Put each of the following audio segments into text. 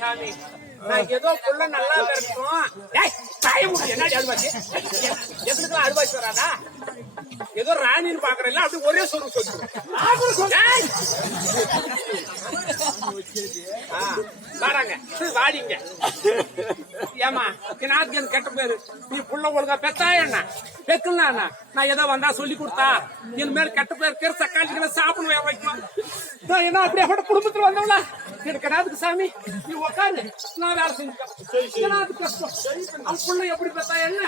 சாமி. நான் ஏதோ புள்ள நல்லா இருக்கும். டேய் என்ன அழுவாச்சு? எதுக்கு அழுவாச்சு வராதா? ஏதோ ராணின்னு பாக்குறேன் அப்படி ஒரே சொல்லு சொல்லு டேய்! ஆ, வாடாங்க வாடிங்க. ஏமா எனக்கு கெட்ட பேரு. நீ புள்ள ஒழுங்கா பெத்தா என்ன? பெக்கலனா என்ன? நான் ஏதோ வந்தா சொல்லி கொடுத்தா. என் மேல கெட்ட பேர் கிற சக்காளிக்கு சாப்பிடுவேன் வைக்கணும் நான் என்ன அப்படியே கூட குடும்பத்துல வந்தவள? எனக்கு என்னதுக்கு சாமி நீ உட்காரு நான் வேலை என்னது கஷ்டம் அவன் புள்ள எப்படி பெத்தா என்ன?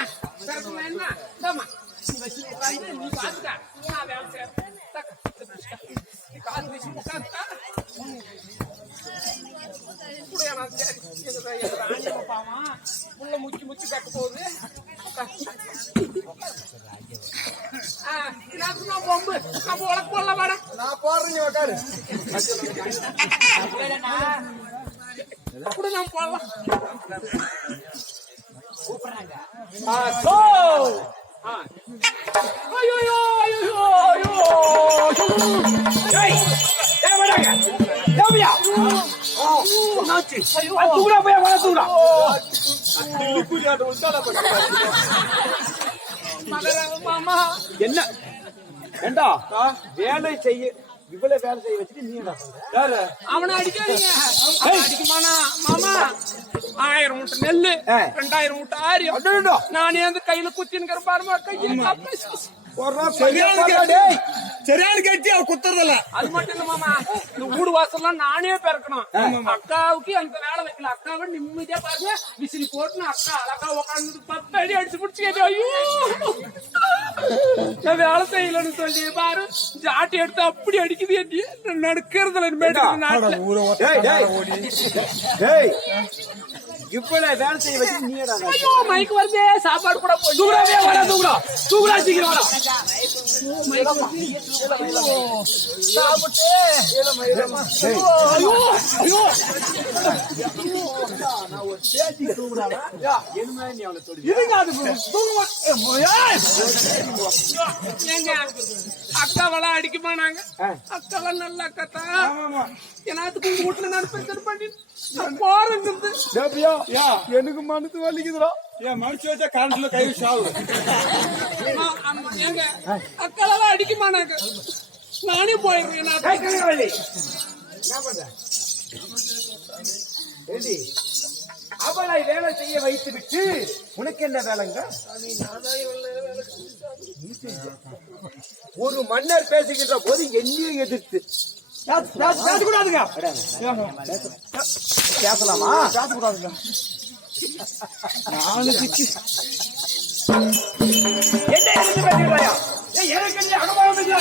என்ன? இந்தாம்மா, நீ வச்சு நீ நான் வேலை நீ கட்ட போகுது ஆ, பொம்பு. நம்ம போடலாம் வாடா. நான் போடுறேன் உட்காரு அப்படி நான் போடலாம். ஆ, சோ. போய், அவனை தூக்குடா. என்ன ஏண்டா வேலை செய்ய இவ்வளவு வேலை செய்ய வச்சுட்டு நீ என்ன பண்ற? யாரு? அவனை அடிக்காதீங்க. அடிக்குமானா? மாமா. ஆயிரம் மூட்டை நெல்லு. ரெண்டாயிரம் மூட்டை ஆரியம். நானே அந்த கையில குத்தின்னு பாருமா கையில சரியான கட்டி. அவ குத்துறதில்ல. அது மட்டும் இல்ல மாமா. இந்த வீடு வாசல்லாம் நானே பிறக்கணும். அக்காவுக்கு அந்த வேலை வைக்கல. அக்காவை நிம்மதியா பாருங்க. விசிறி போட்டு அக்கா அழகா உட்காந்து பத்து அடி அடிச்சு முடிச்சு ஐயோ! நான் வேலை செய்யலன்னு சொல்லி பாரு. ஜாட்டி எடுத்து அப்படி அடிக்குது. நான் நடுக்கிறதுல மேடம் நாட்டுல. இவ்வளவு வேலை செய்ய வச்சு நீ ஐயோ மைக் வருதே சாப்பாடு கூட தூக்குறாவே வாடா தூக்குறா தூக்குறா சீக்கிரம் வாடா. சாப்பிட்டு ஐயோ ஐயோ. இதுங்க அது ஏங்க அக்காவெல்லாம் அடிக்குமா நாங்க? அக்காவெல்லாம் நல்ல அக்கா தான் எல்லாத்துக்கும் உங்க வீட்டுல நடுப்பு பண்ணி? போறது டேபியா எனக்கு மனசு வலிக்குதுடா. ஏன் மனுஷ வச்சா கரண்ட்ல கை சாவு ஏங்க அக்காவெல்லாம் அடிக்குமா நாங்க? நானே போயிருவேன் நான் என்ன பண்ற? ஏண்டி? அவளை வேலை செய்ய வைத்து விட்டு உனக்கு என்ன வேலைங்க? ஒரு மன்னர் பேசுகின்ற போது என்னையும் எதிர்த்து. பேசக்கூடாதுங்க. பேசலாமா? பேசக்கூடாதுங்க. என்ன எதிர்த்து பேசுகிறாயா எனக்கு அனுபவம் இல்லை.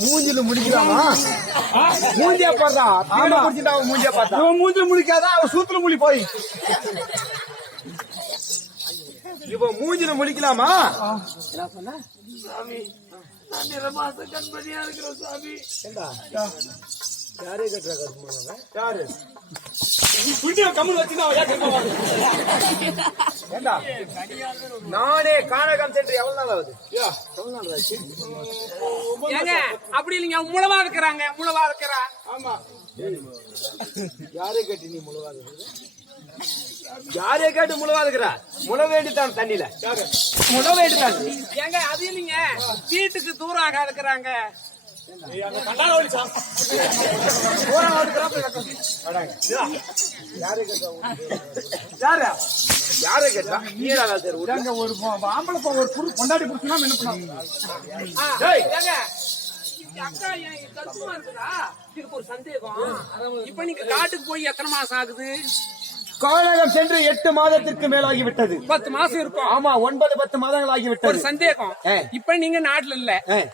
மூஞ்சில முடிக்கலாமா மூஞ்சியா பாடுறா ஆமா முடிச்சுட்டா அவன் மூஞ்சியா பார்த்தா அவன் மூஞ்சில முடிக்காதா அவன் சூத்துல முடி போய் இவன் மூஞ்சில முடிக்கலாமா என்ன சொன்ன நான் நிறமாச கண்பதியா இருக்கிறேன் சாமி யாரே கட்டுறா கருப்பு யாரு? நானே கானகம் சென்று எவ்வளவு நாள் ஆகுது? எவ்வளவு நாள் ஆச்சு? ஏங்க அப்படி இல்லைங்க முளவா இருக்கிறாங்க முளவா இருக்கிறா. ஆமா. யாரே கேட்டு நீ முழுவாது யாரே கேட்டு முழுவாதுக்கிறா முள வேண்டித்தான் தண்ணியில. முள வேண்டித்தான் ஏங்க அது இல்லைங்க வீட்டுக்கு தூரம் ஆக இருக்கிறாங்க. யாரு கேட்டா ஒரு ஆம்பளை ஒரு புரு கொண்டாடி புடிச்சுனா என்ன பண்ணுவாங்க அக்கா இருக்குதா இதுக்கு ஒரு சந்தேகம் இப்ப நீங்க காட்டுக்கு போய் எத்தனை மாசம் ஆகுது? கானகம் சென்று எட்டு மாதத்திற்கு மேலாகி விட்டது பத்து மாசம் இருக்கும். ஆமா ஒன்பது பத்து மாதங்கள் ஆகி ஒரு சந்தேகம். இப்ப நீங்க நாட்டுல இல்ல.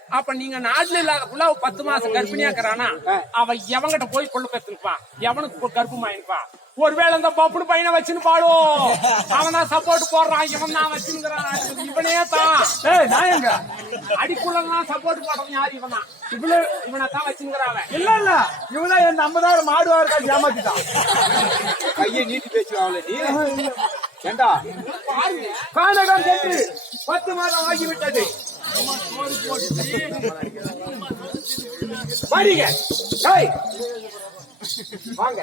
அப்ப நீங்க நாட்டுல இல்லாத புள்ள பத்து மாசம் கர்ப்பிணியா இருக்கிறானா. அவ எவங்கிட்ட போய் கொள்ள பெத்துப்பா எவனுக்கு கர்ப்பமாயிருப்பா ஒருவேளை அந்த பப்புனு பையனை வச்சுன்னு பாடும் அவன் தான் சப்போர்ட் போடுறான் இவன் தான் வச்சுங்கிறான் இவனே தான். ஏய் நான் எங்க? அடிக்குள்ளதான் சப்போர்ட் போடுறான் யார்? இவன் தான் இவ்வளவு இவனை தான் வச்சுங்கிறான் இல்ல இல்ல. இவனா என் ஐம்பதாயிரம் மாடு வாருக்கா ஏமாத்திட்டான். கையை நீட்டி பேசுவாங்களே நீ? ஏண்டா? கானகம் சென்று பத்து மாதம் ஆகிவிட்டது. வாங்க.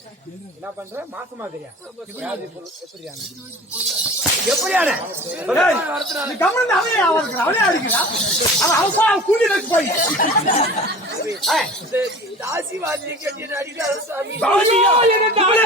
என்ன பண்ற மாசமா தெரியா எப்படியான கம்முனு அவனே அவனுக்கு அவனே அடிக்கிறா அவன் அவசா கூலி வச்சு போய் ஐயோ, எனக்கு அவளே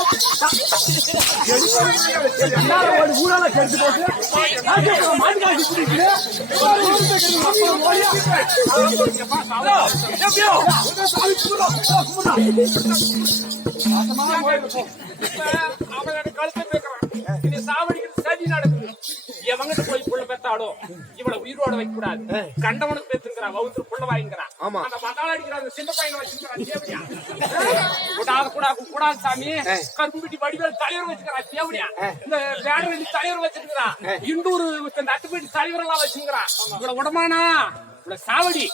எல்லாரும் ஒரு ஊரால கெடுத்து போட்டு ராஜ்யத்துல மாட்டு அவன் எனக்கு பேக்குறான். சாவடிக்கிறது சதி நடக்குது. எவங்கிட்ட போய் புள்ள பெத்தாடோ இவளை உயிரோட வைக்க கூடாது கண்டவனுக்கு பேத்துங்கிறான் வவுத்து புள்ள வாங்கிக்கிறான் ஆமா. அந்த மத்தாள் அடிக்கிற அந்த சின்ன பையனை வச்சுக்கிறான் தேவடியா? கூடாது கூடாது கூடாது சாமி. கரும்புட்டி வடிவேல் தலைவர் வச்சுக்கிறான் தேவடியா? இந்த வேடவெளி தலைவர் வச்சிருக்கிறான் இண்டூர் இந்த அட்டுப்பேட்டி தலைவர் எல்லாம் வச்சுக்கிறான் இவளை உடமானா இவளை சாவடி.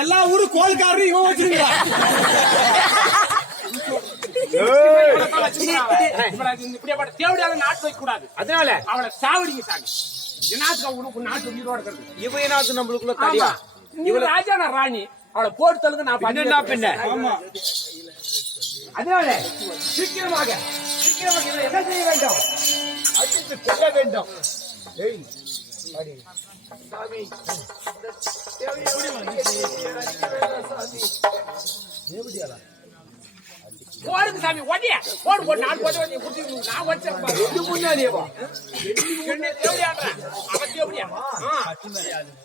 எல்லா ஊரு கோல்காரரும் இவன் வச்சிருக்கா இப்படியாப்பட்ட தேவடியால நாட்டு வைக்க கூடாது அதனால அவளை சாவடிங்க சாமி. உனக்கு நாட்டு உயிரோட என்னாச்சு நம்மளுக்குள்ள தனியா? இவள ராஜா நான் ராணி? அவளை போட்டு தள்ளுங்க நான் பின்னண்டா பின்ன? அதனால சீக்கிரமாக சீக்கிரமாக என்ன செய்ய வேண்டும்? அடித்து கொள்ள வேண்டும். ஏய் போடுங்க சாமி ஒடிய போடு போடு நான் போட்டு நீ குட்டி நான் வச்சேன் பாரு. இது முன்னாடியே வா. என்ன தேவடியான்றேன் அவன் தேவடியா ஆ.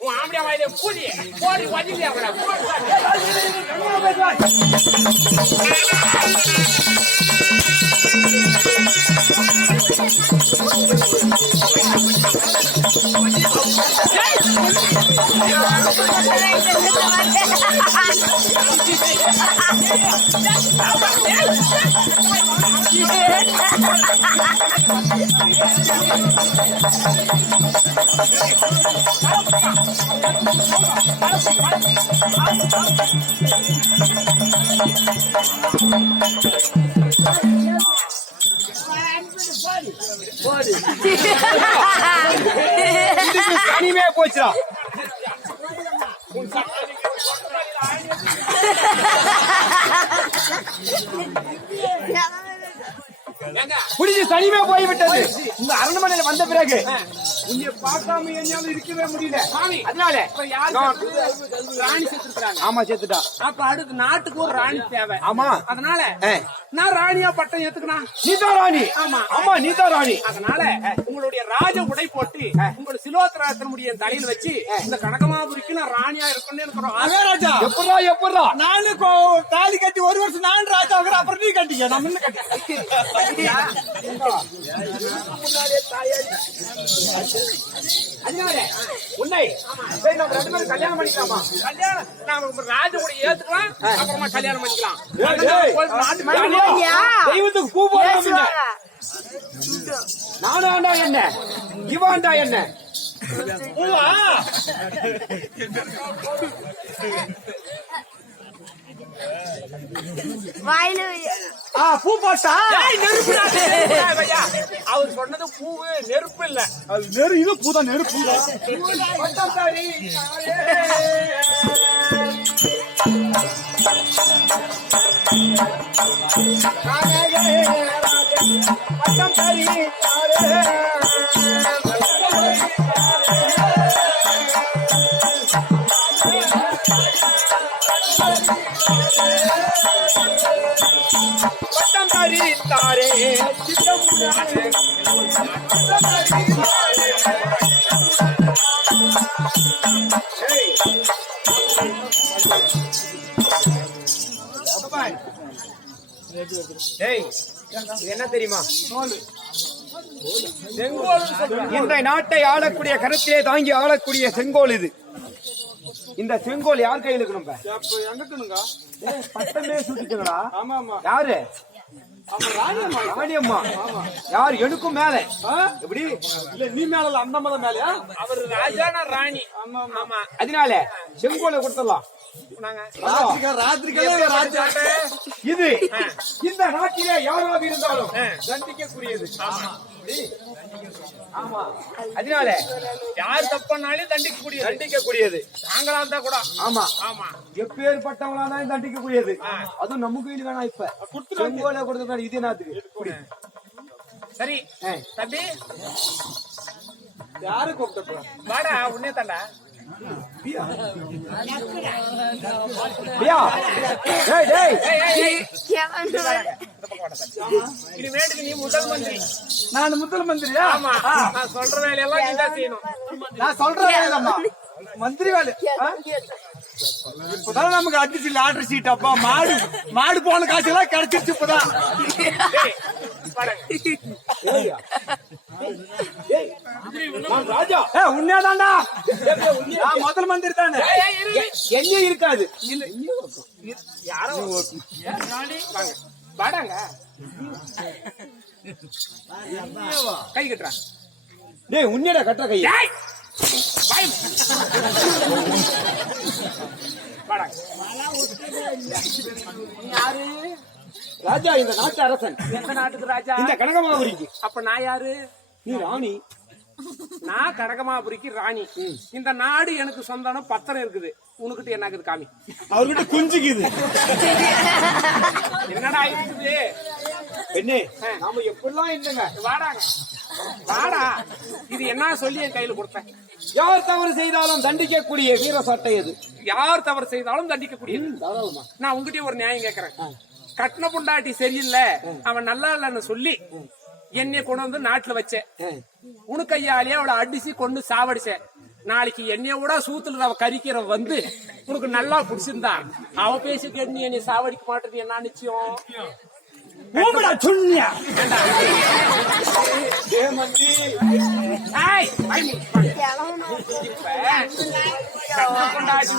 உன் ஆம்படியா வாயிலே கூடி போடு அவளை. போடு. போச்சுடா. ஏங்க புடிச்சு தனிமே போய்விட்டது. இந்த அரண்மனையில வந்த பிறகு உன்னை பார்க்காம என்னால இருக்கவே முடியல. அதனால ராணி ஆமா சேர்த்துட்டா. அப்ப அடுத்து நாட்டுக்கு ஒரு ராணி தேவை. ஆமா. அதனால. நான் ராணியா பட்டம் ஏத்துக்கணும் நீதா ராணி. ஆமா. ஆமா நீதா ராணி. அதனால உங்களுடைய ராஜ உடை போட்டு உங்களோட சிலோத்தராத்திரமுடைய தலையில வச்சு இந்த கனகமாபுரிக்கு நான் ராணியா இருக்கணும்னு எனக்கு அதே ராஜா எப்படா எப்படா? நானு தாலி கட்டி ஒரு வருஷம் நான் ராஜா ஆகுறேன் அப்புறம் நீ கட்டிக்க. நான் முன்ன கட்டி உன்னை. சரி நம்ம ரெண்டு பேரும் கல்யாணம் பண்ணிக்கலாமா? கல்யாணம் நான் உங்க ராஜ உடை ஏத்துக்கலாம் அப்புறமா கல்யாணம் பண்ணிக்கலாம். நாட்டு தெய்வத்துக்கு பூ போடாம நானாண்டா என்ன? இவாண்டா என்ன? பூவா? வாயில ஆ பூ போட்டா. அவர் சொன்னது பூவு நெருப்பு இல்ல. அது நெரு இது பூதான் நெருப்பு பட்டம் தரி என்ன தெரியுமா இந்த நாட்டை ஆளக்கூடிய கருத்திலே தாங்கி ஆளக்கூடிய செங்கோல் இது. இந்த செங்கோல் யார் கையில் இருக்கணும் பட்டமே சுட்டிட்டுங்களா யாரு? ராணியம்மா. யார் எனக்கும் மேல? எப்படி? இல்ல நீ மேல அந்த மதம் மேலயா? அவர் ராஜானா ராணி. ஆமா ஆமா. அதனால செங்கோலை கொடுத்துடலாம். இது இந்த நாட்டிலே யாராக இருந்தாலும் தண்டிக்கக்கூடியது. ஆமா. அதனால யார் தப்புனாலும் தண்டிக்க முடியாது தண்டிக்கக்கூடியது. நாங்களா இருந்தா கூட. ஆமா. ஆமா. எப்பேற்பட்டவங்களா தான் தண்டிக்கக்கூடியது. அதுவும் நம்ம கையில் வேணாம் இப்ப? செங்கோலை கொடுத்தா இது குடி. சரி. தம்பி. யாரு கூப்பிட்ட வாடா உன்னே தாண்டா. பியா. டேய் டேய் இனிமேட்டுக்கு நீ முதல் மந்திரி நான் முதல் மந்திரியா? ஆமா. நான் சொல்ற வேலையெல்லாம் நீ தான் செய்யணும். நான் சொல்றேன் இல்லம்மா மந்திரி வேலை? இப்பதான் நமக்கு அடிச்சு லாட்டரி சீட் அப்பா. மாடு மாடு போன காசு எல்லாம் கிடைச்சிருச்சு இப்பதான். ஏய், வாடா. நான் ராஜா. உண்மையாதான்டா? நான் முதல் மந்திரி தானே. என்ன இருக்காது. யாரோ? ஏன் ராணி? வாங்க. வாடாங்க. கை கட்டுறா. டேய் உன்னியடா கட்டுற கையை ஏய்! வாய் வாடாங்க. ராஜா இந்த நாட்டு அரசன். எந்த நாட்டுக்கு ராஜா? இந்த கனகமாபுரிக்கு. அப்ப நான் யாரு? நீ ராணி. நான் கனகமாபுரிக்கு ராணி. இந்த நாடு எனக்கு சொந்தம்னு பத்திரம் இருக்குது. உனக்கிட்ட என்ன இருக்குது காமி? அவர்கிட்ட குஞ்சுக்குது. என்னடா இருக்குது பெண்ணே நாம எப்படிலாம் இல்லைங்க வாடாங்க. வாடா. இது என்ன சொல்லி என் கையில கொடுத்தேன்? யார் தவறு செய்தாலும் தண்டிக்கக்கூடிய வீர சட்டை அது. யார் தவறு செய்தாலும் தண்டிக்கக்கூடியது. தாராளமா. நான் உங்ககிட்ட ஒரு நியாயம் கேக்குறேன். கட்டின பொண்டாட்டி சரியில்லை. அவன் நல்லா இல்லைன்னு சொல்லி என்னைய கொண்டு வந்து நாட்டுல வச்சேன். உனக்கு அவளை அடிச்சு கொண்டு சாவடிச்சேன். நாளைக்கு என்னைய விட சூத்துல கறிக்கிற வந்து உனக்கு நல்லா பிடிச்சிருந்தா. அவ பேசி கேட்டு நீ என்னை சாவடிக்க மாட்டேது என்ன நிச்சயம்?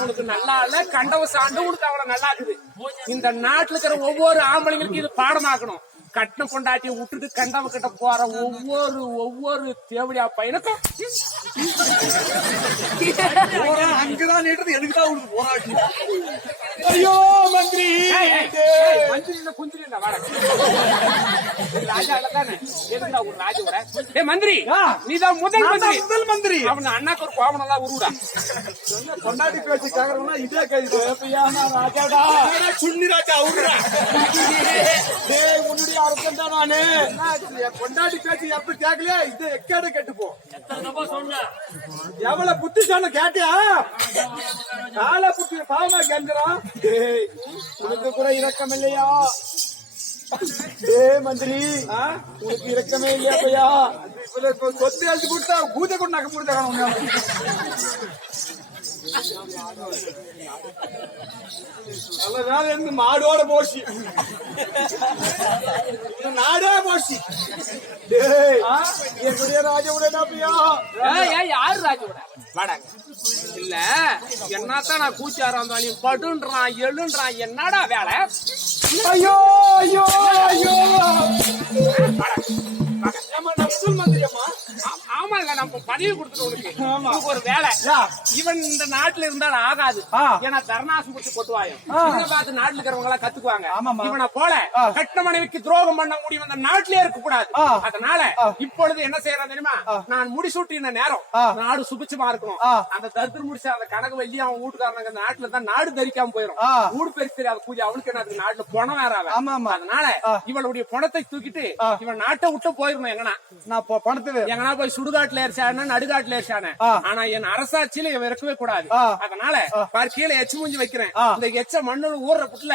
உனக்கு நல்லா இல்ல கண்டவ சாண்டு உனக்கு அவளை நல்லா இருக்குது. இந்த நாட்டுல இருக்கிற ஒவ்வொரு ஆம்பளைங்களுக்கும் இது பாடமாக்கணும். கட்டின பொண்டாட்டியை விட்டுட்டு கண்டவ கிட்ட போற ஒவ்வொரு ஒவ்வொரு தேவடியா பையனுக்கும். அங்கதான் எனக்கு தான் போராட்டி ஐயோ மந்திரி! மந்திரி குந்திரி? ஏய், மந்திரி. நீதான் முதல் மந்திரி. முதல் மந்திரி. அவன் அண்ணாக்கு ஒரு கோபம் எல்லாம் உருவிடா பொண்டாட்டி பேச்சு கேக்குறவனா இதே கைது ராஜாடா சுண்ணி ராஜா உன்னுடைய தான் நானு. பொண்டாட்டி பேச்சு எப்ப கேட்கலையா? இது எக்கேட கெட்டுப்போ. எவ்வளவு புத்திசான கேட்டியா? கால புத்தி பாவமா டேய் உனக்கு கூட இரக்கம் இல்லையா? ஏ மந்திரி உனக்கு இரக்கமே இல்லையா? பையா சொத்து எழுதி கொடுத்தா பூஜை கூட நகை கொடுத்தா நல்ல வேலை இருந்து மாடோட போச்சு. நாடே போச்சு. டேய் என்னுடைய ராஜவுடைய பியா ஏய், ஏய், யாரு ராஜாவோட வாடாங்க. இல்ல என்னத்தான் நான் கூச்சாரா இருந்தாலும் படுன்றான் எழுன்றான் என்னடா வேலை? ஐயோ ஐயோ ஐயோ. ஏம்மா, நான் முதல் மந்திரி அம்மா ஆ- ஆமாங்க நம்ம பதவி கொடுத்துட்டு உனக்கு ஆமா. உனக்கு ஒரு வேலை யா. இவன் இந்த நாட்டுல இருந்தாலும் ஆகாது ஆ. ஏன்னா தர்ணாசம் கொடுத்து கொட்டுவாயும் ஆ. இவனை பார்த்து நாட்டுல இருக்கிறவங்க எல்லாம் கத்துக்குவாங்க ஆமாம்மா. இவனை போல ஆ. கட்ட மனைவிக்கு துரோகம் பண்ண முடியும் இந்த நாட்டிலே இருக்க கூடாது. அதனால. இப்பொழுது என்ன செய்யறான் தெரியுமா நான் முடிசூட்டின நேரம். நாடு சுபிச்சமா இருக்கணும். அந்த தரித்திர முடிச்ச அந்த கணக்கு வெள்ளி அவன் வீட்டுக்காரங்க இந்த நாட்டுல தான் நாடு தரிக்காம போயிடும். ஊடு பெருசு தெரியாத பூஜை அவனுக்கு என்ன நாட்டுல பணம் வேற. அதனால. இவளுடைய பணத்தை தூக்கிட்டு. இவன் நாட்டை விட்டு போயிடணும் எங்கனா நான் பணத்தை வே- எங்கனா போய் சுடுகாட்டுல ஏறிச்சான நடுகாட்டுல ஏறிச்சான. ஆனா என் அரசாட்சியில இவன் இருக்கவே கூடாது. அதனால பாரு கீழே எச்சு மூஞ்சி வைக்கிறேன். இந்த எச்ச மண்ணோட ஊர்ற புட்டுல.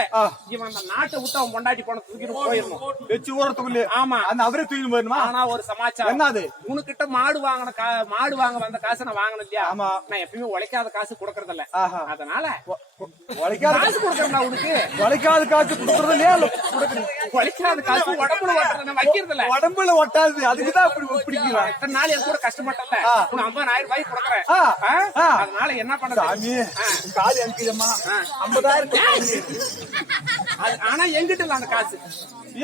இவன் அந்த நாட்டை விட்டு அவன் பொண்டாட்டி போன தூக்கிட்டு போயிடணும் வச்சு ஊறத்துக்குள்ளே ஆமா அந்த அவரே தூக்கி போயிருமா ஆனா ஒரு சமாச்சாரம் என்னது? உனக்கிட்ட மாடு வாங்கின கா- மாடு வாங்க வந்த காசை நான் வாங்கினது இல்லையா ஆமா. நான் எப்பயுமே உழைக்காத காசு கொடுக்கறது இல்ல ஆஹா. அதனால உழைக்காத காசு கொடுக்கறா உனக்கு. உழைக்காத காசு கொடுக்கறது கொடுக்கறது உழைக்காத காசு உடம்புல ஓட்டுறத நான் வைக்கிறது இல்ல உடம்புல ஒட்டாது. அதுக்குதான் அப்படி பிடிக்கிறேன் இத்தனை நாள் என் கூட கஷ்டப்பட்டல. உனக்கு ஐம்பதாயிரம் ரூபாய் கொடுக்குறேன். அதனால என்ன பண்ணது சாமி காது அனுப்பிதம்மா ஐம்பதாயிரம் அது- ஆனா எங்கிட்ட இல்ல அந்த காசு.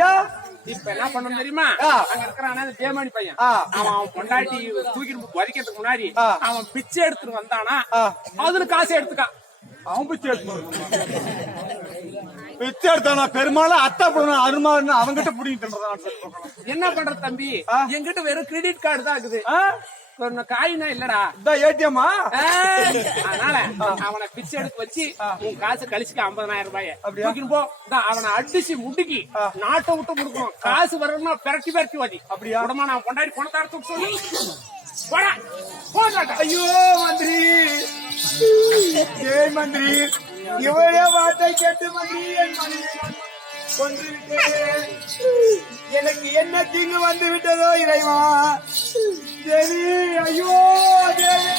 ஏன் இப்ப என்ன பண்ணணும் தெரியுமா. அங்க இருக்கிறானே தேமானி பையன். அவன் அவன் பொண்டாட்டி தூக்கிட்டு வரிக்கிறதுக்கு முன்னாடி. அவன் பிச்சை எடுத்துட்டு வந்தானா. அதுல காசு எடுத்துக்கான் பிச்சை எடுத்து எடுத்தானா பெருமாளும் அத்தா போடணும் அருமான்னு அவங்கிட்ட பிடிங்கிட்டு என்ன பண்றது தம்பி? ஆ. என்கிட்ட வெறும் கிரெடிட் கார்டு தான் இருக்குது. காயினா இல்லடா. இதான் ஏடிஎம்மா? அதனால அவனை பிச்சை எடுக்க வச்சு உன் காசு கழிச்சுக்க ஐம்பதாயிரம் ரூபாய. போ. அவனை அடிச்சு முடுக்கி நாட்டை விட்டு முடுக்கணும். காசு வரணும்னா பெரட்டி பெரட்டி வாதி அப்படியா? உடமா நான் கொண்டாடி எடுத்து சொல்லி போடா போடாட்டா ஐயோ மந்திரி. ஏய் மந்திரி. இவரே வார்த்தை கேட்டு மந்திரி என் மனைவியை எனக்கு என்ன தீங்கு வந்து விட்டதோ இறைவா? தேவி ஐயோ தேவி.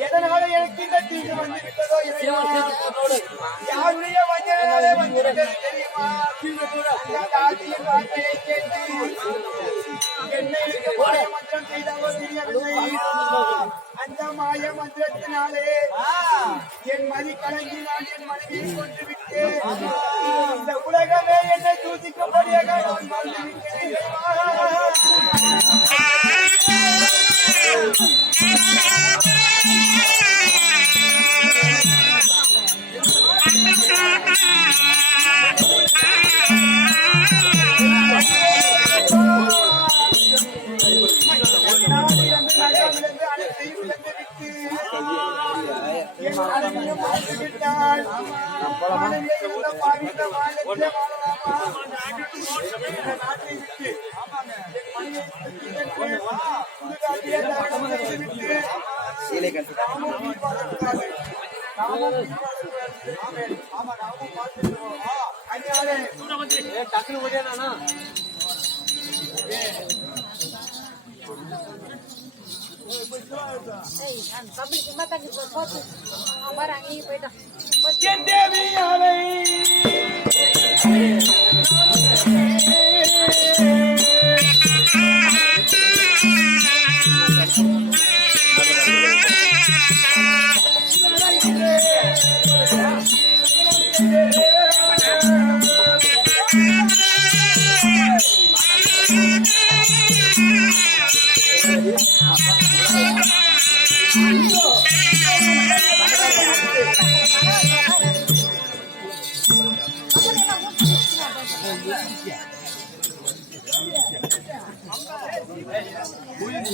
எதனால எனக்கு இந்த தீங்கு வந்து விட்டதோ இறைவா யாருடைய வஞ்சனையாலே வந்திருக்கிறது தெரியுமா அந்த மாய மந்திரத்தினாலே என் மதி கலங்கி நான் என் மனைவியை கொண்டு விட்டேன் இந்த உலகமே என்னை தூசிக்கும்படியாக நான் வாழ்ந்து விட்டேன் பப்ளிக் மாட்டாங்க போட்டு வராங்க போயிட்டான்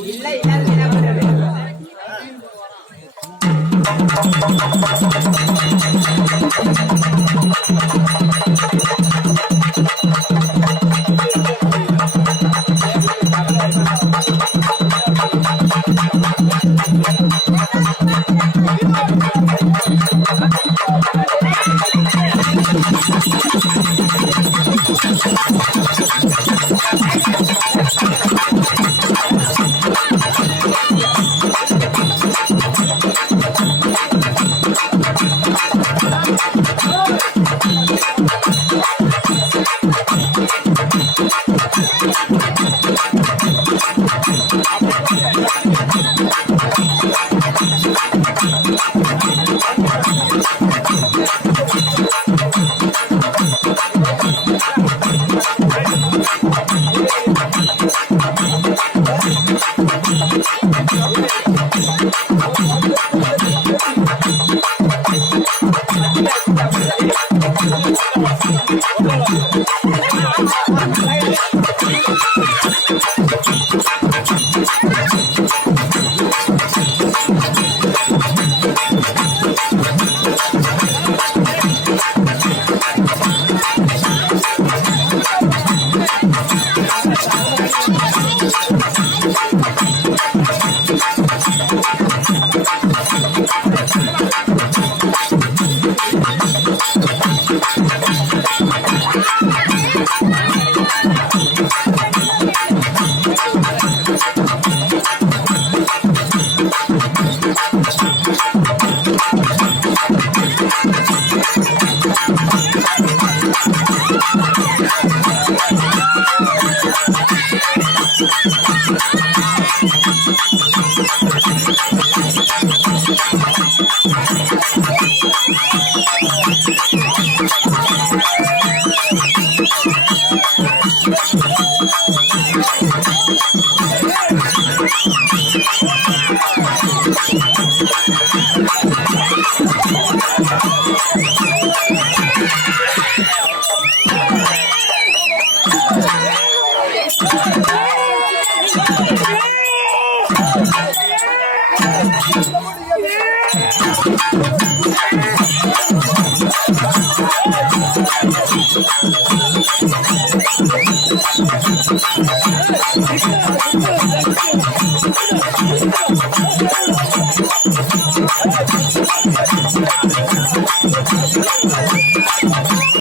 இல்ல இல்லாத Thank you. என்ன பண்றது